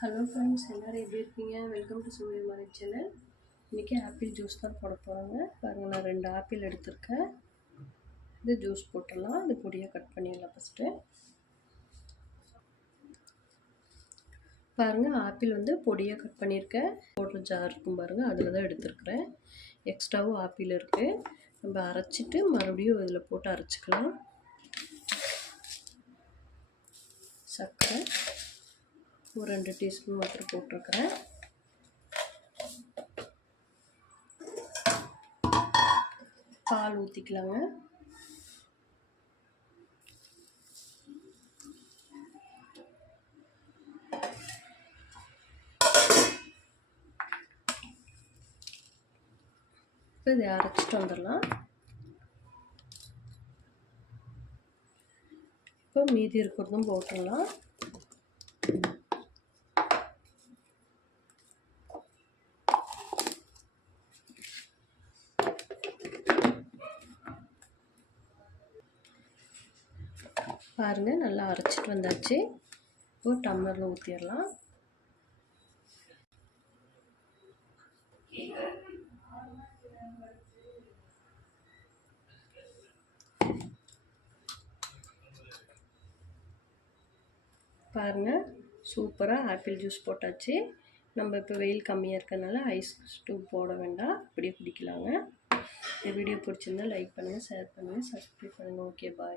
Hello friends எல்லோரும் எப்படி இருக்கீங்க? வெல்கம் டு சுவை மாரி சேனல் இன்றைக்கி ஆப்பிள் ஜூஸ் தான் போட போகிறாங்க பாருங்கள் நான் ரெண்டு ஆப்பிள் எடுத்திருக்கேன். இது ஜூஸ் போட்டுடலாம். இது பொடியாக கட் பண்ணிடலாம் ஃபஸ்ட்டு பாருங்கள் ஆப்பிள் வந்து பொடியாக கட் பண்ணியிருக்கேன். போடுற ஜார் இருக்கும் பாருங்கள் அதில் தான் எடுத்துருக்குறேன். எக்ஸ்ட்ராவும் ஆப்பிள் இருக்குது நம்ம அரைச்சிட்டு மறுபடியும் இதில் போட்டு அரைச்சிக்கலாம். சர்க்கரை. ஒரு ரெண்டு டீஸ்பூன் வாட்டர் போட்டிருக்கிறேன். பால் ஊற்றிக்கலாங்க இப்போ இதை அரைச்சிட்டு வந்துடலாம். இப்போ மீதி இருக்கிறதும் போட்டுடலாம். பாருங்கள் நல்லா அரைச்சிட்டு வந்தாச்சு. இப்போ டம்ளரில் ஊற்றிடலாம் பாருங்கள் சூப்பராக ஆப்பிள் ஜூஸ் போட்டாச்சு. நம்ம இப்போ வெயில் கம்மியாக இருக்கனால ஐஸ் ஸ்டூப் போட வேண்டாம். அப்படியே குடிக்கலாங்க. இந்த வீடியோ பிடிச்சிருந்தா லைக் பண்ணுங்கள் ஷேர் பண்ணுங்கள் சப்ஸ்கிரைப் பண்ணுங்கள் ஓகே பாய்